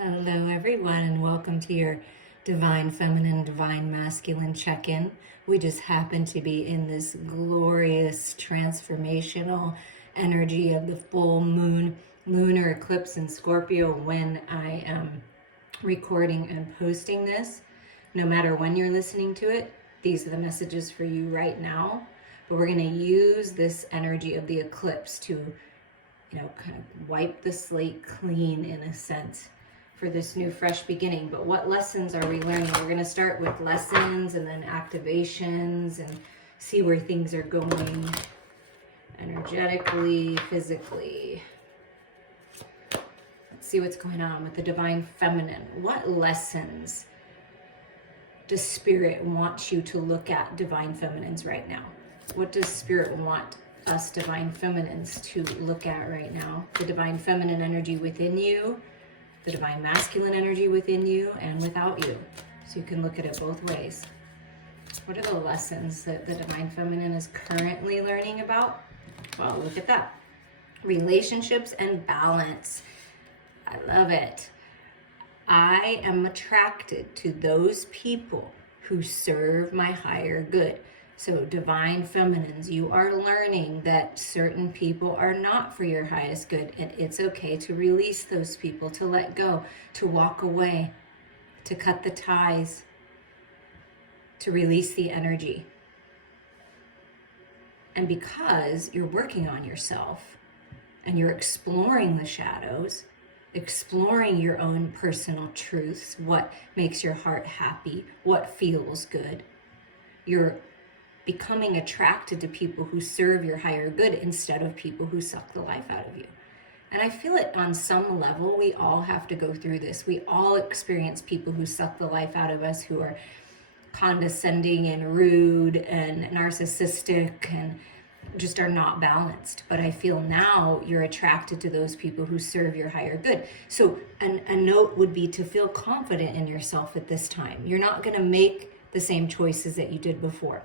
Hello, everyone, and welcome to your Divine Feminine, Divine Masculine check-in. We just happen to be in this glorious transformational energy of the full moon, lunar eclipse in Scorpio when I am recording and posting this. No matter when you're listening to it, these are the messages for you right now. But we're going to use this energy of the eclipse to, kind of wipe the slate clean in a sense for this new fresh beginning. But what lessons are we learning? We're going to start with lessons and then activations and see where things are going energetically, physically. Let's see what's going on with the Divine Feminine. What lessons does Spirit want you to look at, Divine Feminines, right now? What does Spirit want us Divine Feminines to look at right now? The Divine Feminine energy within you, the Divine Masculine energy within you, and without you. So you can look at it both ways. What are the lessons that the Divine Feminine is currently learning about? Well, look at that. Relationships and balance. I love it. I am attracted to those people who serve my higher good. So Divine Feminines, you are learning that certain people are not for your highest good, and it's okay to release those people, to let go, to walk away, to cut the ties, to release the energy. And because you're working on yourself and you're exploring the shadows, exploring your own personal truths, what makes your heart happy, what feels good, you're becoming attracted to people who serve your higher good instead of people who suck the life out of you. And I feel it on some level, we all have to go through this. We all experience people who suck the life out of us, who are condescending and rude and narcissistic and just are not balanced. But I feel now you're attracted to those people who serve your higher good. So a note would be to feel confident in yourself at this time. You're not going to make the same choices that you did before.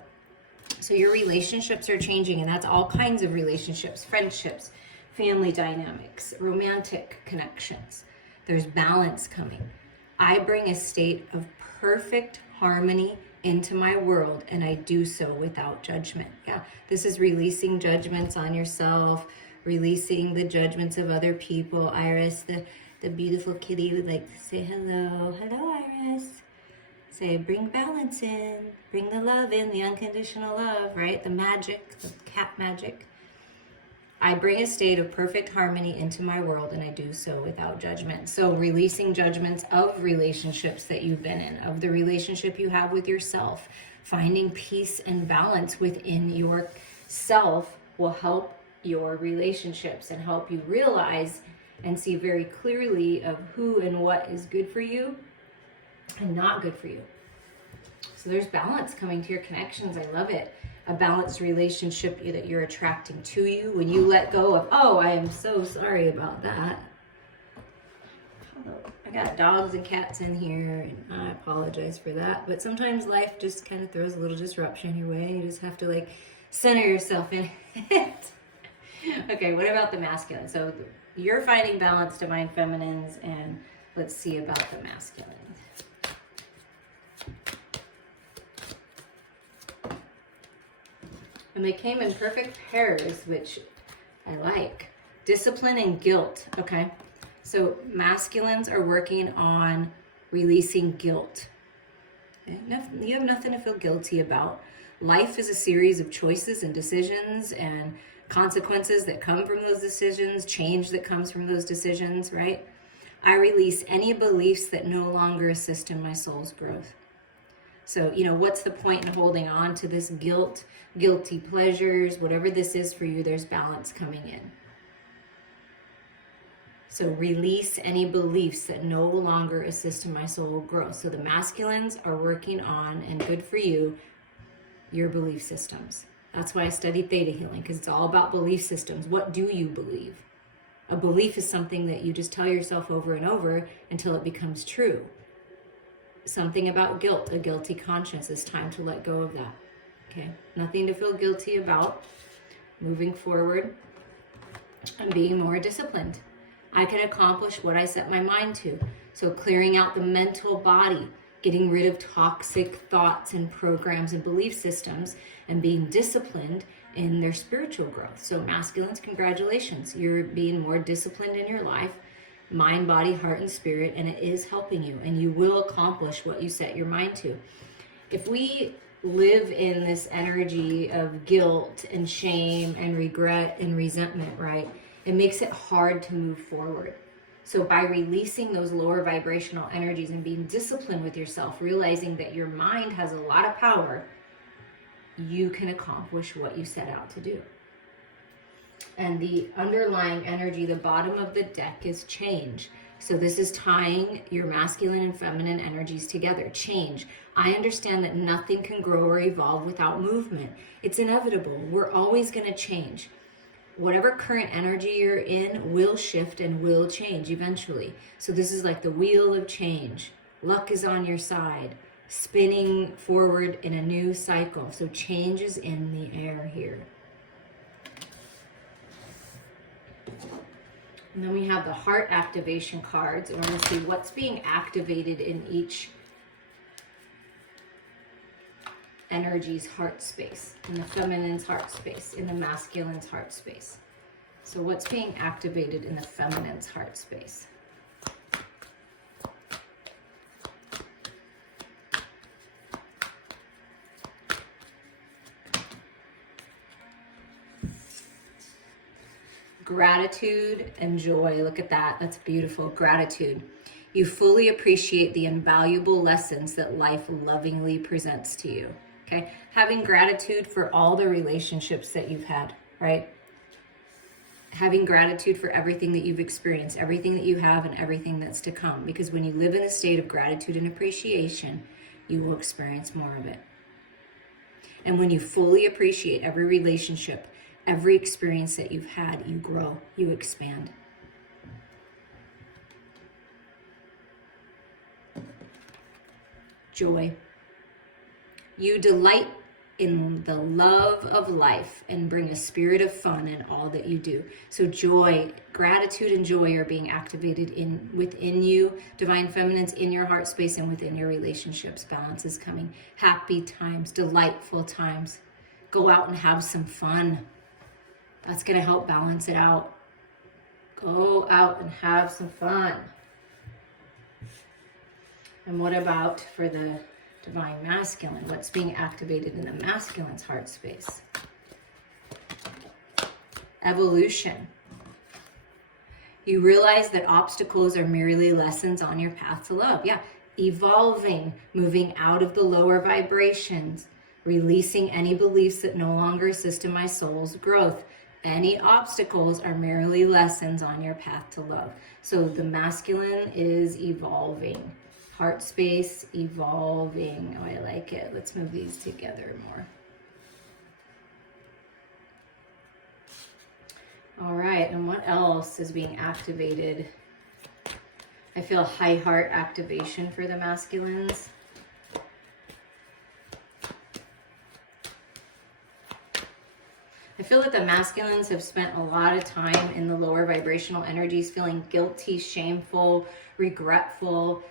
So your relationships are changing, and that's all kinds of relationships, friendships, family dynamics, romantic connections. There's balance coming. I bring a state of perfect harmony into my world, and I do so without judgment. Yeah, this is releasing judgments on yourself, releasing the judgments of other people. Iris, the beautiful kitty, would like to say hello. Hello, Iris. Say, bring balance in, bring the love in, the unconditional love, right? The magic, the cat magic. I bring a state of perfect harmony into my world, and I do so without judgment. So releasing judgments of relationships that you've been in, of the relationship you have with yourself, finding peace and balance within yourself will help your relationships and help you realize and see very clearly of who and what is good for you and not good for you. So there's balance coming to your connections. I love it. A balanced relationship that you're attracting to you when you let go of, oh, I am so sorry about that. I got dogs and cats in here, and I apologize for that. But sometimes life just kind of throws a little disruption your way, and you just have to center yourself in it. Okay, what about the masculine? So you're finding balance, Divine Feminines, and let's see about the masculine. And they came in perfect pairs, which I like. Discipline and guilt, okay? So masculines are working on releasing guilt. Okay? You have nothing to feel guilty about. Life is a series of choices and decisions and consequences that come from those decisions, change that comes from those decisions, right? I release any beliefs that no longer assist in my soul's growth. So, what's the point in holding on to this guilt, guilty pleasures, whatever this is for you, there's balance coming in. So release any beliefs that no longer assist in my soul growth. So the masculines are working on, and good for you, your belief systems. That's why I studied theta healing, because it's all about belief systems. What do you believe? A belief is something that you just tell yourself over and over until it becomes true. Something about guilt, a guilty conscience. It's time to let go of that. Okay, nothing to feel guilty about. Moving forward and being more disciplined. I can accomplish what I set my mind to. So clearing out the mental body, getting rid of toxic thoughts and programs and belief systems, and being disciplined in their spiritual growth. So masculines, congratulations. You're being more disciplined in your life, mind, body, heart, and spirit, and it is helping you, and you will accomplish what you set your mind to. If we live in this energy of guilt and shame and regret and resentment, right, it makes it hard to move forward. So by releasing those lower vibrational energies and being disciplined with yourself, realizing that your mind has a lot of power, you can accomplish what you set out to do. And the underlying energy, the bottom of the deck, is change. So this is tying your masculine and feminine energies together. Change. I understand that nothing can grow or evolve without movement. It's inevitable. We're always going to change. Whatever current energy you're in will shift and will change eventually. So this is like the wheel of change. Luck is on your side, spinning forward in a new cycle. So change is in the air here. And then we have the heart activation cards, and we're going to see what's being activated in each energy's heart space, in the feminine's heart space, in the masculine's heart space. So what's being activated in the feminine's heart space? Gratitude and joy. Look at that. That's beautiful. Gratitude. You fully appreciate the invaluable lessons that life lovingly presents to you. Okay? Having gratitude for all the relationships that you've had, right? Having gratitude for everything that you've experienced, everything that you have, and everything that's to come. Because when you live in a state of gratitude and appreciation, you will experience more of it. And when you fully appreciate every relationship, every experience that you've had, you grow, you expand. Joy. You delight in the love of life and bring a spirit of fun in all that you do. So joy, gratitude and joy are being activated within you, divine feminines, in your heart space and within your relationships. Balance is coming. Happy times, delightful times. Go out and have some fun. That's going to help balance it out. Go out and have some fun. And what about for the divine masculine? What's being activated in the masculine's heart space? Evolution. You realize that obstacles are merely lessons on your path to love. Yeah, evolving, moving out of the lower vibrations, releasing any beliefs that no longer assist in my soul's growth. Any obstacles are merely lessons on your path to love. So the masculine is evolving. Heart space, evolving. Oh, I like it. Let's move these together more. All right, and what else is being activated? I feel high heart activation for the masculines. I feel that the masculines have spent a lot of time in the lower vibrational energies, feeling guilty, shameful, regretful,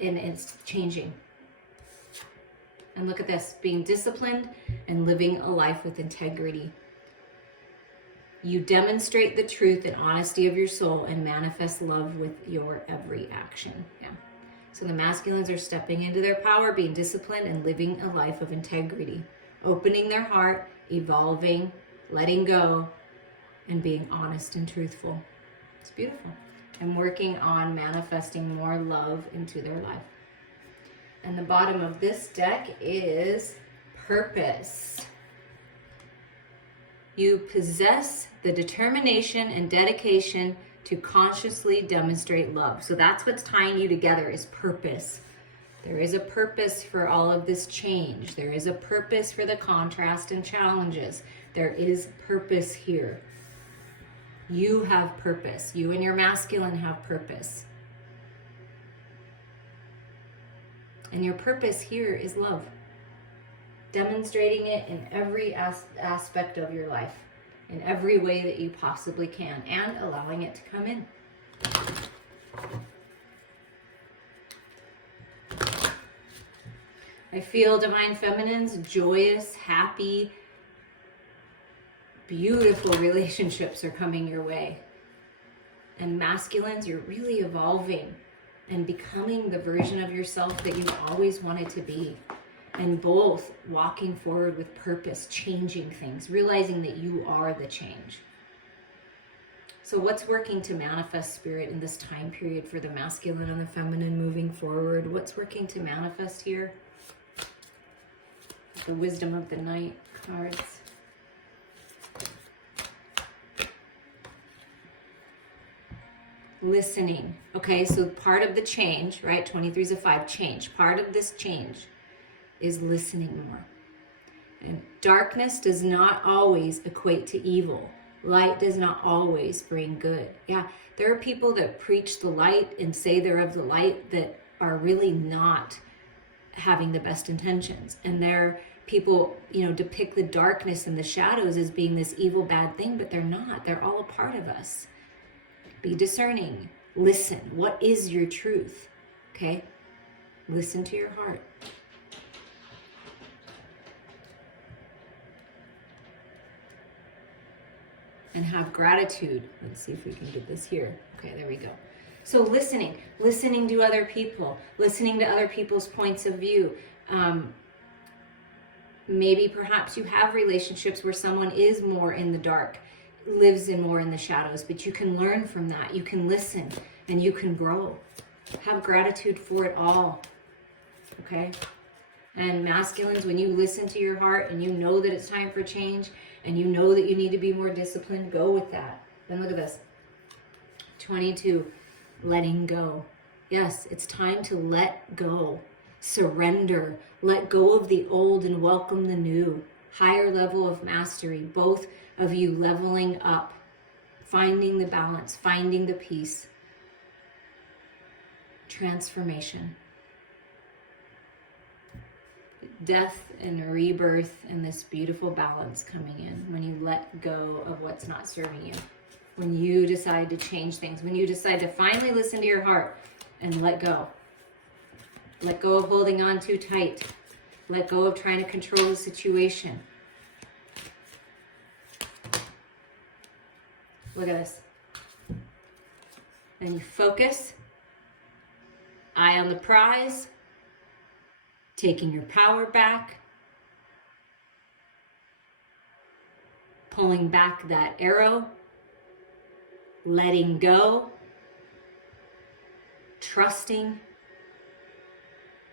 and it's changing. And look at this, being disciplined and living a life with integrity. You demonstrate the truth and honesty of your soul and manifest love with your every action. Yeah. So the masculines are stepping into their power, being disciplined and living a life of integrity, opening their heart, evolving, letting go, and being honest and truthful. It's beautiful. And working on manifesting more love into their life. And the bottom of this deck is purpose. You possess the determination and dedication to consciously demonstrate love. So that's what's tying you together, is purpose. There is a purpose for all of this change. There is a purpose for the contrast and challenges. There is purpose here. You have purpose. You and your masculine have purpose. And your purpose here is love. Demonstrating it in every aspect of your life. in every way that you possibly can, and allowing it to come in. I feel Divine Feminines, joyous, happy, beautiful relationships are coming your way. And masculines, you're really evolving and becoming the version of yourself that you always wanted to be. And both walking forward with purpose, changing things, realizing that you are the change. So what's working to manifest, Spirit, in this time period for the masculine and the feminine moving forward? What's working to manifest here? The Wisdom of the Night cards. Listening. Okay, so part of the change, right? 23 is a 5, change. Part of this change is listening more. And darkness does not always equate to evil. Light does not always bring good. Yeah, there are people that preach the light and say they're of the light that are really not having the best intentions. And there people, depict the darkness and the shadows as being this evil, bad thing, but they're not. They're all a part of us. Be discerning. Listen. What is your truth? Okay? Listen to your heart. And have gratitude. Let's see if we can get this here. Okay, there we go. So listening to other people, listening to other people's points of view. Maybe perhaps you have relationships where someone is more in the dark, lives more in the shadows, but you can learn from that. You can listen and you can grow. Have gratitude for it all. Okay? And masculines, when you listen to your heart and you know that it's time for change and you know that you need to be more disciplined, go with that. Then look at this. 22, letting go. Yes, it's time to let go. Surrender. Let go of the old and welcome the new. Higher level of mastery. Both of you leveling up. Finding the balance. Finding the peace. Transformation. Death and rebirth and this beautiful balance coming in when you let go of what's not serving you. When you decide to change things. When you decide to finally listen to your heart and let go. Let go of holding on too tight. Let go of trying to control the situation. Look at this. And you focus. Eye on the prize. Taking your power back. Pulling back that arrow. Letting go. Trusting.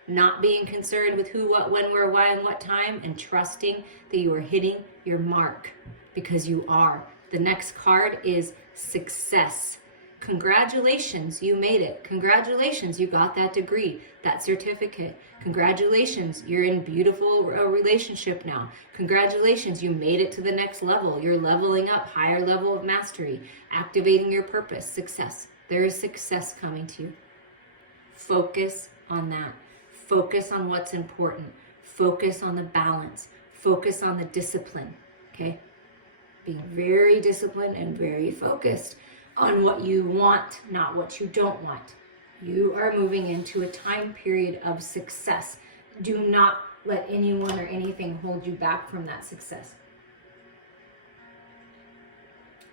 Not being concerned with who, what, when, where, why, and what time, and trusting that you are hitting your mark because you are. The next card is success. Congratulations, you made it. Congratulations, you got that degree, that certificate. Congratulations, you're in beautiful relationship now. Congratulations, you made it to the next level. You're leveling up, higher level of mastery, activating your purpose, success. There is success coming to you. Focus on that. Focus on what's important. Focus on the balance. Focus on the discipline, okay? Being very disciplined and very focused on what you want, not what you don't want. You are moving into a time period of success. Do not let anyone or anything hold you back from that success.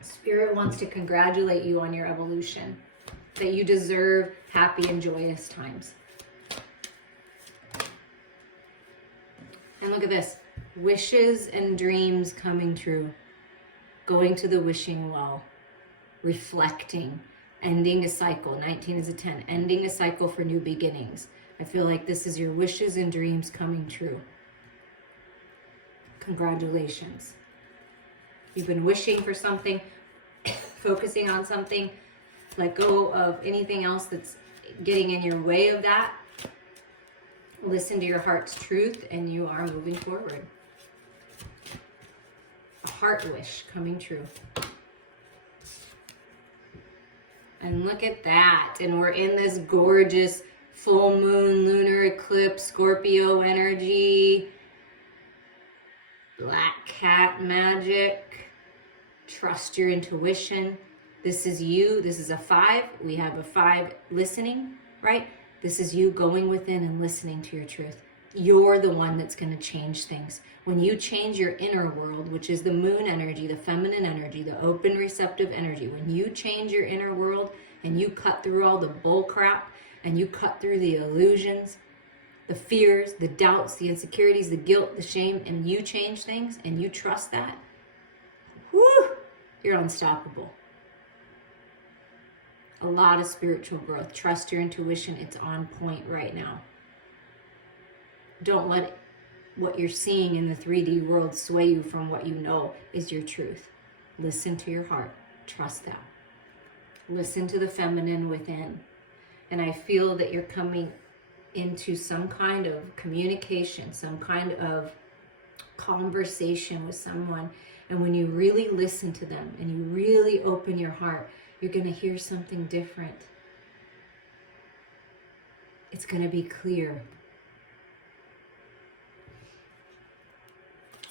Spirit wants to congratulate you on your evolution, that you deserve happy and joyous times. And look at this. Wishes and dreams coming true. Going to the wishing well. Reflecting. Ending a cycle. 19 is a 10. Ending a cycle for new beginnings. I feel like this is your wishes and dreams coming true. Congratulations. You've been wishing for something, focusing on something. Let go of anything else that's getting in your way of that. Listen to your heart's truth and you are moving forward. A heart wish coming true. And look at that. And we're in this gorgeous full moon, lunar eclipse, Scorpio energy, black cat magic. Trust your intuition. This is you. This is a 5. We have a 5 listening, right? This is you going within and listening to your truth. You're the one that's going to change things. When you change your inner world, which is the moon energy, the feminine energy, the open receptive energy, when you change your inner world and you cut through all the bull crap and you cut through the illusions, the fears, the doubts, the insecurities, the guilt, the shame, and you change things and you trust that, whoo, you're unstoppable. A lot of spiritual growth. Trust your intuition. It's on point right now. Don't let what you're seeing in the 3D world sway you from what you know is your truth. Listen to your heart. Trust that. Listen to the feminine within. And I feel that you're coming into some kind of communication, some kind of conversation with someone. And when you really listen to them and you really open your heart, you're going to hear something different. It's going to be clear.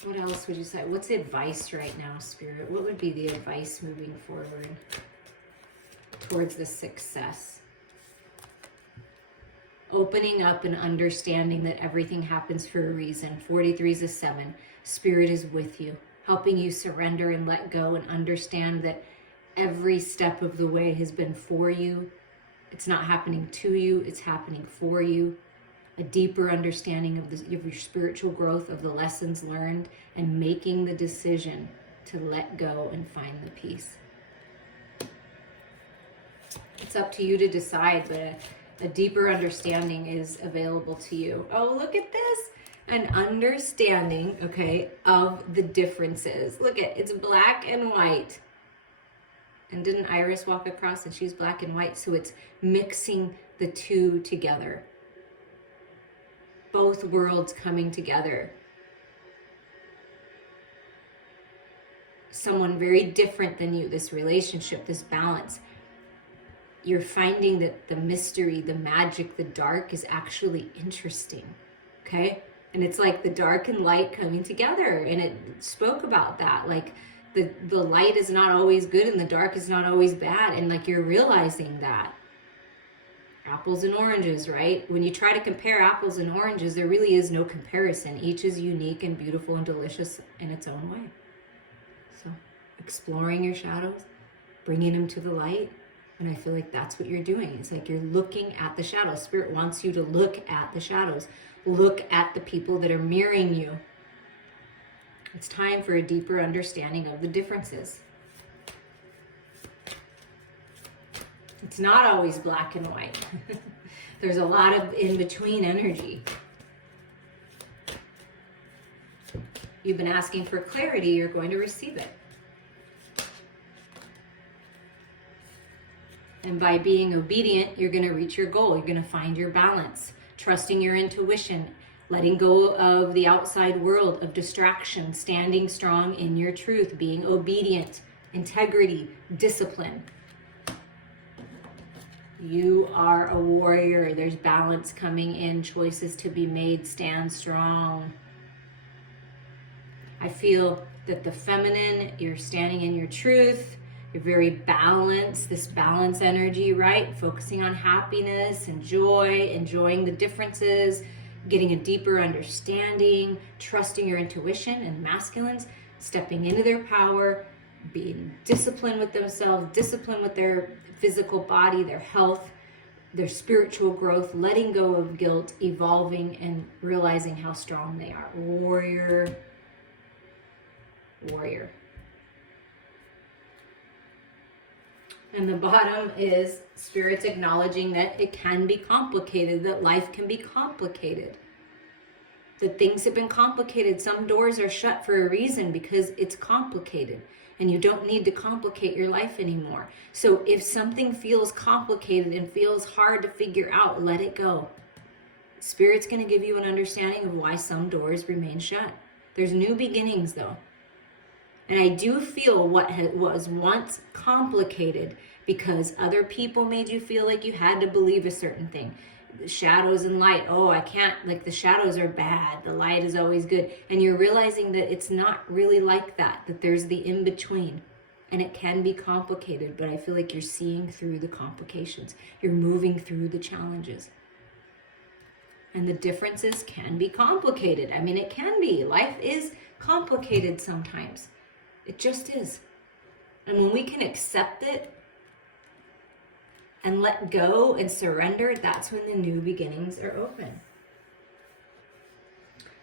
What else would you say? What's advice right now, Spirit? What would be the advice moving forward towards the success? Opening up and understanding that everything happens for a reason. 43 is a 7. Spirit is with you, helping you surrender and let go and understand that every step of the way has been for you. It's not happening to you, it's happening for you. A deeper understanding of your spiritual growth, of the lessons learned, and making the decision to let go and find the peace. It's up to you to decide, but a deeper understanding is available to you. Oh, look at this. An understanding, okay, of the differences. Look at, it's black and white. And didn't Iris walk across and she's black and white? So it's mixing the two together. Both worlds coming together. Someone very different than you, this relationship, this balance. You're finding that the mystery, the magic, the dark is actually interesting, okay? And it's like the dark and light coming together. And it spoke about that. Like the light is not always good and the dark is not always bad. And like you're realizing that. Apples and oranges, right? When you try to compare apples and oranges, there really is no comparison. Each is unique and beautiful and delicious in its own way. So exploring your shadows, bringing them to the light. And I feel like that's what you're doing. It's like you're looking at the shadows. Spirit wants you to look at the shadows. Look at the people that are mirroring you. It's time for a deeper understanding of the differences. It's not always black and white. There's a lot of in-between energy. You've been asking for clarity, you're going to receive it. And by being obedient, you're going to reach your goal. You're going to find your balance, trusting your intuition, letting go of the outside world, of distraction, standing strong in your truth, being obedient, integrity, discipline. You are a warrior. There's balance coming in, choices to be made. Stand strong. I feel that the feminine, you're standing in your truth. You're very balanced, this balance energy, right? Focusing on happiness and joy, enjoying the differences, getting a deeper understanding, trusting your intuition, and masculines, stepping into their power, being disciplined with themselves, disciplined with their physical body, their health, their spiritual growth, letting go of guilt, evolving, and realizing how strong they are. Warrior, warrior. And the bottom is Spirit's acknowledging that it can be complicated, that life can be complicated, that things have been complicated. Some doors are shut for a reason because it's complicated, and you don't need to complicate your life anymore. So if something feels complicated and feels hard to figure out, let it go. Spirit's going to give you an understanding of why some doors remain shut. There's new beginnings though. And I do feel what was once complicated because other people made you feel like you had to believe a certain thing. The shadows and light. Oh, I can't, like the shadows are bad. The light is always good. And you're realizing that it's not really like that, that there's the in-between. And it can be complicated, but I feel like you're seeing through the complications. You're moving through the challenges. And the differences can be complicated. I mean, it can be. Life is complicated sometimes. It just is. And when we can accept it and let go and surrender, that's when the new beginnings are open.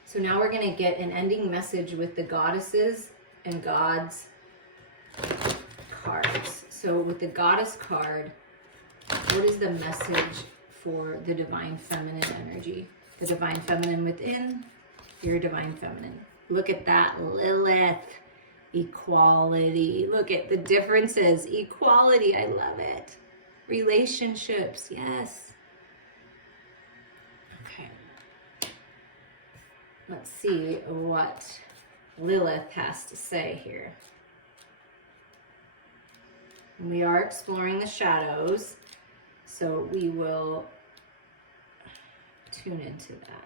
So now we're going to get an ending message with the goddesses and gods cards. So with the goddess card, what is the message for the divine feminine energy? The divine feminine within, your divine feminine. Look at that, Lilith. Equality. Look at the differences. Equality, I love it. Relationships, yes. Okay. Let's see what Lilith has to say here. We are exploring the shadows, so we will tune into that.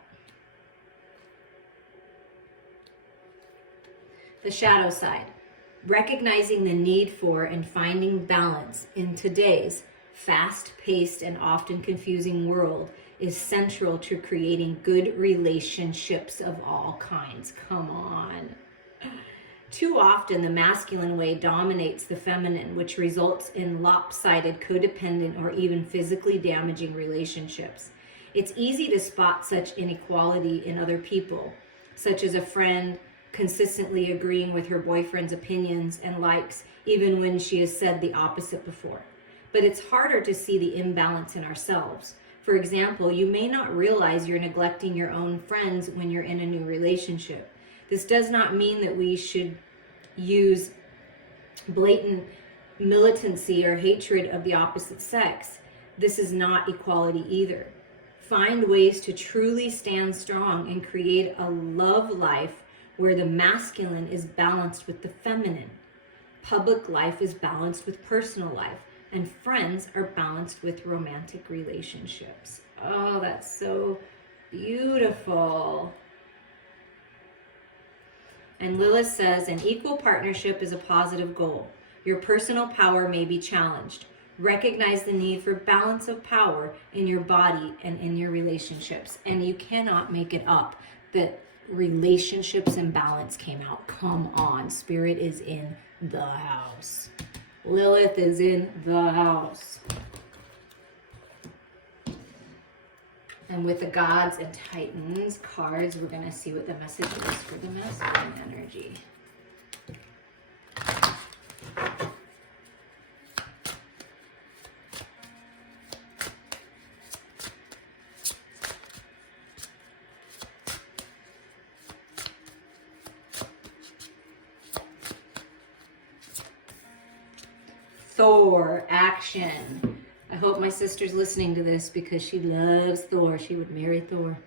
The shadow side. Recognizing the need for and finding balance in today's fast-paced and often confusing world is central to creating good relationships of all kinds. Come on. Too often, the masculine way dominates the feminine, which results in lopsided, codependent, or even physically damaging relationships. It's easy to spot such inequality in other people, such as a friend consistently agreeing with her boyfriend's opinions and likes, even when she has said the opposite before. But it's harder to see the imbalance in ourselves. For example, you may not realize you're neglecting your own friends when you're in a new relationship. This does not mean that we should use blatant militancy or hatred of the opposite sex. This is not equality either. Find ways to truly stand strong and create a love life where the masculine is balanced with the feminine. Public life is balanced with personal life, and friends are balanced with romantic relationships. Oh, that's so beautiful. And Lilith says, an equal partnership is a positive goal. Your personal power may be challenged. Recognize the need for balance of power in your body and in your relationships. And you cannot make it up that relationships and balance came out. Come on, Spirit is in the house. Lilith is in the house. And with the gods and titans cards, we're going to see what the message is for the masculine energy. Thor, action. I hope my sister's listening to this because she loves Thor. She would marry Thor.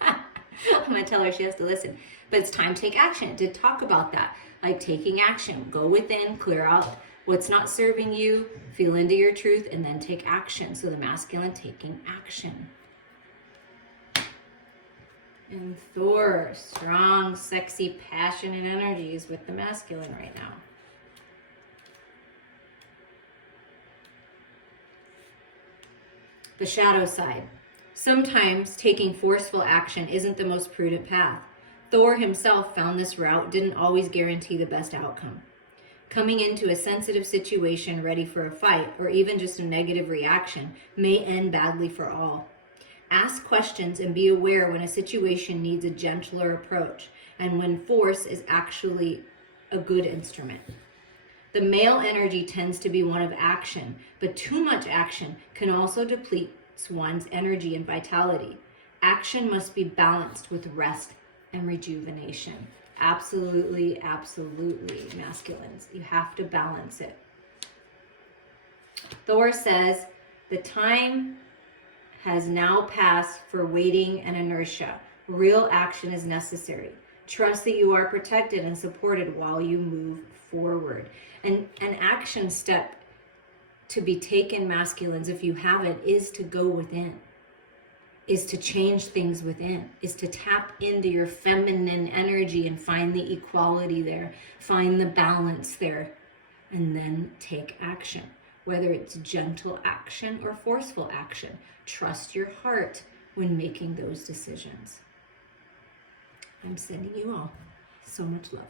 I'm going to tell her she has to listen. But it's time to take action. It did talk about that. Like taking action. Go within, clear out what's not serving you, feel into your truth, and then take action. So the masculine taking action. And Thor, strong, sexy, passionate energies with the masculine right now. The shadow side. Sometimes taking forceful action isn't the most prudent path. Thor himself found this route didn't always guarantee the best outcome. Coming into a sensitive situation ready for a fight, or even just a negative reaction, may end badly for all. Ask questions and be aware when a situation needs a gentler approach, and when force is actually a good instrument. The male energy tends to be one of action, but too much action can also deplete one's energy and vitality. Action must be balanced with rest and rejuvenation. Absolutely, absolutely, masculines. You have to balance it. Thor says, the time has now passed for waiting and inertia. Real action is necessary. Trust that you are protected and supported while you move forward. And an action step to be taken, masculines, if you haven't, is to go within, is to change things within, is to tap into your feminine energy and find the equality there, find the balance there. and then take action. Whether it's gentle action or forceful action, trust your heart when making those decisions. I'm sending you all so much love.